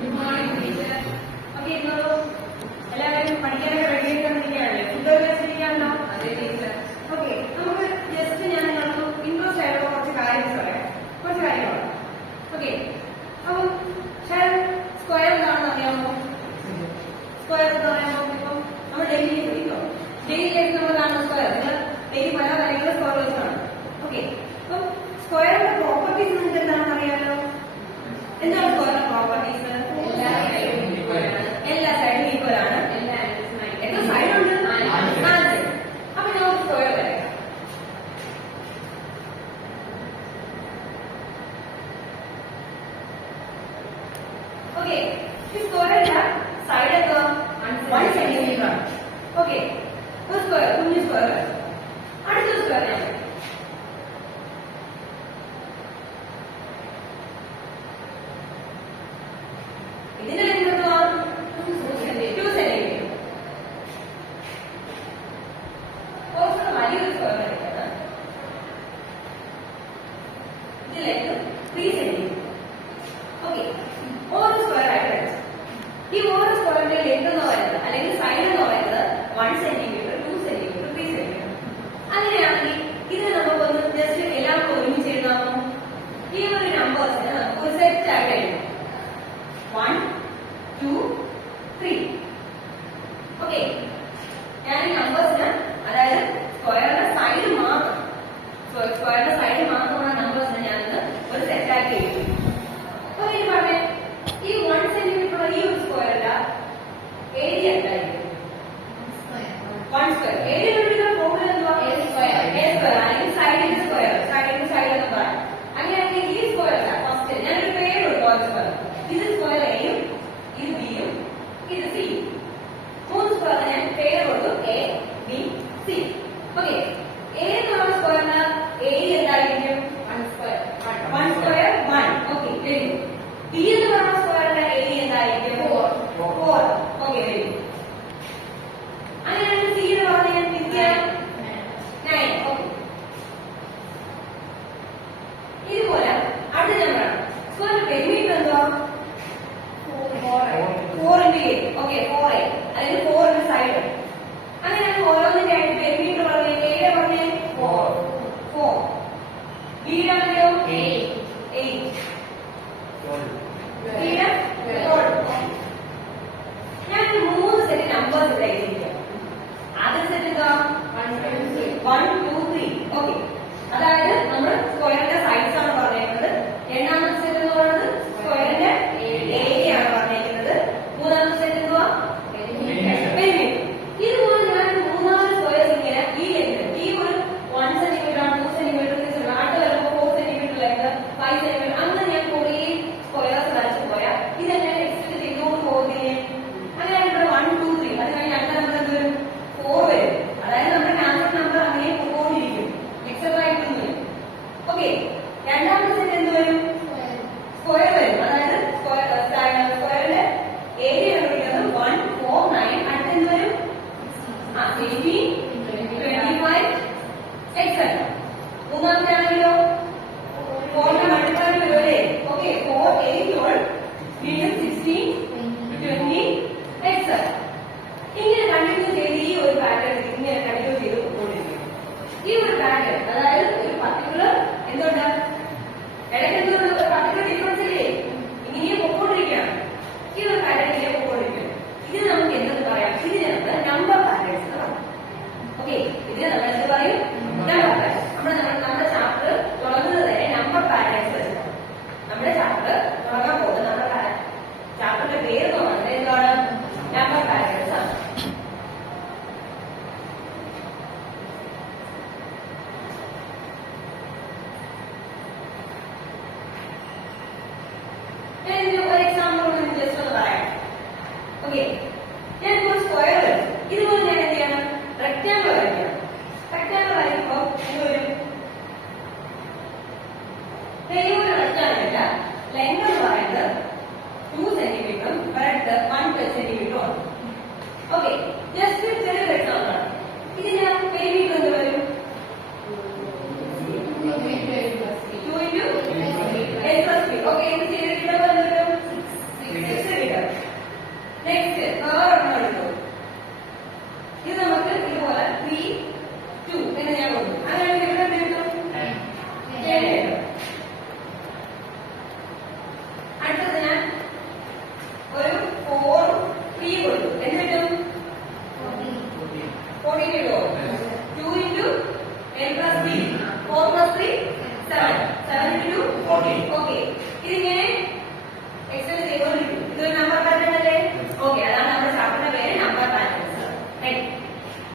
Okay, എല്ലാവരും പഠിക്കാനൊക്കെ റെഡിയായിക്കൊണ്ടിരിക്കുകയാണല്ലേ? ഫുഡൊക്കെ വെച്ചിരിക്കുകയാണല്ലോ? ഓക്കെ, നമുക്ക് ജസ്റ്റ് ഞാൻ നിങ്ങൾക്ക് ഇൻട്രസ്റ്റ് ആയിട്ടുള്ള കുറച്ച് കാര്യങ്ങൾ പറയാം. കുറച്ച് കാര്യങ്ങളാണ്. ഓക്കെ, അപ്പം സ്ക്വയർ എന്താണെന്ന് അറിയാമോ? സ്ക്വയർ എന്ന് പറയുമ്പോൾ ഇപ്പം നമ്മൾ ഡെയിലി പഠിക്കും. ഡെയിലി ലൈഫ് നമ്മൾ കാണുന്ന സ്ക്വയർ, നിങ്ങൾ ഡെയിലി പല കാര്യങ്ങളും സ്ക്വയർ വെച്ചാണ്. ഓക്കെ, അപ്പം സ്ക്വയറിന്റെ പ്രോപ്പർട്ടീസ് നിങ്ങൾക്ക് എന്താണെന്ന് അറിയാമല്ലോ? എന്താണ് സ്ക്വയറിന്റെ പ്രോപ്പർട്ടീസ്? എല്ലാ സൈഡും ഈക്വൽ ആണ്. എത്ര സൈഡ് ഉണ്ട്? 4 സൈഡ്. അപ്പൊ ഞാൻ സ്ക്വയർ വരാം. ഓക്കെ, ഈ സ്ക്വയറിന്റെ സൈഡ് എത്ര? 1 സെന്റിമീറ്റർ ആണ്. ഓക്കെ, ഒരു സ്ക്വയർ, കുഞ്ഞു സ്ക്വയർ. അടുത്ത സ്ക്വയർ ഞാൻ ഇതിന്റെ ലെങ്ത് എത്ര? 2 സെന്റിമീറ്റർ. കുറച്ചുകൂടെ വലിയൊരു സ്ക്വയർ എടുക്കുന്നത്. ഇത് ലെങ്ത് 3 സെന്റിമീറ്റർ. ഓക്കെ, ഓരോ സ്ക്വയർ ആയിട്ട് എടുത്തു. ഈ ഓരോ സ്ക്വയറിന്റെ ലെങ്ത് എന്ന് പറയുന്നത് അല്ലെങ്കിൽ സൈഡ് എന്ന് പറയുന്നത് 1 സെന്റിമീറ്റർ, 2 സെന്റിമീറ്റർ, 3 സെന്റിമീറ്റർ. അങ്ങനെയാണെങ്കിൽ ഇതിനെ നമുക്കൊന്ന് ജസ്റ്റ് എല്ലാവർക്കും ഒരുമിച്ച് എഴുതാമോ? ഈ ഒരു നമ്പേഴ്സിന് നമുക്ക് ഒരു സെറ്റ് ആയിട്ട് എഴുതാം. 1, 2, 3. ഓക്കെ, ഞാൻ ഈ നമ്പേഴ്സിന് അതായത് സ്ക്വയറിന്റെ സൈഡ് മാത്രമുള്ള നമ്പേഴ്സിന് ഞാനത് ഒരു സെറ്റ് ആക്കി എഴുതി. ഓക്കെ, ഇത് പറഞ്ഞേ, ഈ 1 സെന്റിമീറ്റർ ഈ ഒരു സ്ക്വയറിന്റെ ഏരിയ എന്തായിരിക്കും? 1 സ്ക്വയർ. ഏരിയ കണ്ടുപിടിക്കുന്ന ഫോർമുല എന്തുവാ? A സ്ക്വയർ അല്ലെങ്കിൽ സൈഡിന്റെ സ്ക്വയർ. സൈഡ് എന്ന് പറയാം. അങ്ങനെയാണെങ്കിൽ ഈ സ്ക്വയറിന്റെ ഫസ്റ്റ് ഞാനൊരു പേര് കൊടുക്കാം. സ്ക്വയർ, ഇത് സ്ക്വയർ എയും ഇത് ബിയും ഇത് സിയും. 3 സ്ക്വയർ ഞാൻ പേര് കൊടുത്തു A, B, C. Okay, A എന്ന് പറയുന്ന സ്ക്വയറിന് ഏരിയ എന്തായിരിക്കും? 1 square 1. Okay, very good. B എന്ന് പറയുന്ന സ്ക്വയറിന്റെ ഏരിയ എന്തായിരിക്കും? 4. Okay, very good. അങ്ങനെയാണെങ്കിൽ C എന്ന് പറഞ്ഞാൽ 9. ഓക്കെ, ഇതുപോലെ അടുത്ത നമ്പറാണ്. സ്ക്വയറിന്റെ പെരിമീറ്റർ എന്തുവാ? 4 into 8. ഓക്കെ, 4a അല്ലെങ്കിൽ 4 into സൈഡ്. അങ്ങനെയാണ് ഓരോന്നിന്റെ ആയിട്ട് പെരിമീറ്റർ പറഞ്ഞേ. എയുടെ പറഞ്ഞേ 4. ബിയുടെ ആണെങ്കിലോ 8. സിയുടെ 12. ഞാൻ 3 സെറ്റ് നമ്പേഴ്സ് ഇവിടെ എഴുതിയിരിക്കാം. ആദ്യ സെറ്റ് എന്താ? 1, 2, 3. ഓക്കെ, അതായത് നമ്മൾ സ്ക്വയറിന്റെ സൈഡ്സ് ആണ് പറഞ്ഞിരിക്കുന്നത്. രണ്ടാമത്തെ സെറ്റ് എന്ന് പറയുന്നത് സ്ക്വയറിന്റെ ഏരിയ ആണ് പറഞ്ഞിരിക്കുന്നത്. മൂന്നാമത്തെ സെറ്റ് എന്തുവാ? പെരിമീറ്റർ. ഇതുപോലെ ഞാൻ 3-4 സ്ക്വയർസ് ഇങ്ങനെ ഈ ലെങ്ത്, ഈ ഒരു 1 സെന്റിമീറ്റർ ആണ്, 2 സെന്റിമീറ്റർ, 3 സെന്റിമീറ്റർ, അടുത്ത വരുമ്പോൾ 4 സെന്റിമീറ്റർ ലെങ്ത്, 5 സെന്റിമീറ്റർ, അങ്ങനെ ഞാൻ കുറേ സ്ക്വയർസ് വരച്ചു പോയാൽ ഇതെല്ലാം എക്സ്റ്റെൻഡ് ചെയ്തുകൊണ്ട് പോകുന്നില്ലേ? അങ്ങനെയാണ് ഇവിടെ 1, 2, 3. അത് കഴിഞ്ഞ് അടുത്ത നമ്പർ എന്ത് വരും? 4 വരും. അതായത് നമ്മുടെ നാച്ചുറൽ നമ്പർ അങ്ങനെ പോകൊണ്ടിരിക്കും, എക്സെപ്റ്റ് ആയിട്ടൊന്നും വരും. ഓക്കെ, രണ്ടാമത്തെ സെറ്റ് എന്ത് വരും? സ്ക്വയർ വരും. അതായത് സ്ക്വയറിന്റെ ഏരിയ കണ്ടുപിടിക്കുന്നത് 1, 4, 9. അടുത്ത എന്ത് വരും? 18, 25, എക്സെട്ര. മൂന്നാമത്തെ ആണെങ്കിലോ 4 മൾട്ടിപ്ലൈ വരും അല്ലേ? ഓക്കെ, 4, 8, 12, വീണ്ടും 16, 20, എക്സെട്ര. ഇങ്ങനെ കണ്ടിന്യൂ ചെയ്ത് ഈ ഒരു പാറ്റേൺ ഇങ്ങനെ കണ്ടിന്യൂ ചെയ്ത് പോയിക്കൊണ്ടിരിക്കും. ഈ ഒരു പാറ്റേൺ അതായത് ഒരു പർട്ടിക്കുലർ എന്തുണ്ട് ഇടയ്ക്ക് എന്തുകൊണ്ട് ഒരു പർട്ടിക്കുലർ ഡിഫറൻസ് ഇല്ലേ? ഇങ്ങനെ പൊക്കോണ്ടിരിക്കുകയാണ്. ഈ ഒരു പാറ്റേൺ ഇങ്ങനെ പൊക്കോണ്ടിരിക്കുകയാണ്. ഇതിന് നമുക്ക് എന്തെന്ന് പറയാം? ഇതിന് നമുക്ക് നമ്പർ പാറ്റേൺസ് എന്ന് പറയാം. ഓക്കെ, ഇതിന് നമ്മൾ എന്ത് പറയും? Number pattern. നമ്മുടെ ചാപ്റ്റർ തുടങ്ങുന്നത് തന്നെ നമ്പർ പാറ്റേൺസ് വെച്ചിട്ടാണ്. നമ്മുടെ ചാപ്റ്റർ തുടങ്ങാൻ പോകുന്നത് നമ്മുടെ ചാപ്റ്ററിന്റെ പേര് എന്ന് പറയുന്നത് എന്താണ്? നമ്പർ പാറ്റേൺസ് ആണ്. ഒരു എക്സാമ്പിൾ ജസ്റ്റ് ഒന്ന് പറയാം. ഓക്കെ, ഞാൻ ഒരു സ്ക്വയർ വരും. ഇതുപോലെ ഞാൻ എന്ത് ചെയ്യണം? റെക്ടാങ്കിൾ വരയ്ക്കണം. റെക്ടാങ്കിൾ വരയ്ക്കുമ്പോൾ എന്ത് വരും? ഒരു റെക്ടാങ്കിളിന്റെ ലെങ്ത് എന്ന് പറയുന്നത് 2 സെന്റിമീറ്ററും ബ്രെഡ്ത്ത് 1 സെന്റിമീറ്ററും. ഓക്കെ, ജസ്റ്റ് ചെറിയൊരു എക്സാമ്പിൾ ആണ്. ഇതിന്റെ പെരിമീറ്റർ എന്ത് വരും? 2 into s plus b. Okay, ഇത് ചെയ്തിട്ടുള്ള 6 11 into 14. ഓക്കെ ഇതിങ്ങനെ എക്സ്റ്റെൻഡ് ചെയ്തുകൊണ്ടിരിക്കും. ഇതൊരു നമ്പർ പാറ്റേൺ അല്ലേ? ഓക്കെ